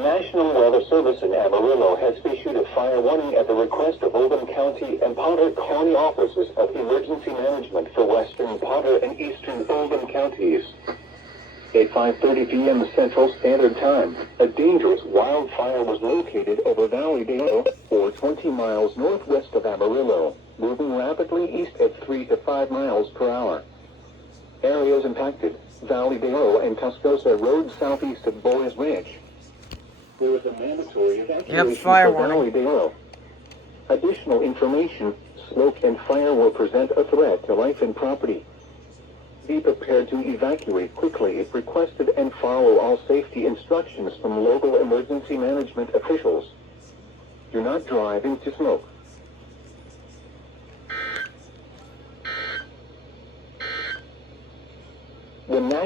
National Weather Service in Amarillo has issued a fire warning at the request of Oldham County and Potter County Offices of Emergency Management for western Potter and eastern Oldham counties. At 5:30 p.m. Central Standard Time, a dangerous wildfire was located over Valley Dale, or 20 miles northwest of Amarillo, moving rapidly east at 3 to 5 miles per hour. Areas impacted: Valley Dale and Tascosa Road southeast of Boys Ranch. There was a mandatory evacuation fire for warning. Valley Dale. Additional information: smoke and fire will present a threat to life and property. Be prepared to evacuate quickly if requested and follow all safety instructions from local emergency management officials. Do not drive into smoke.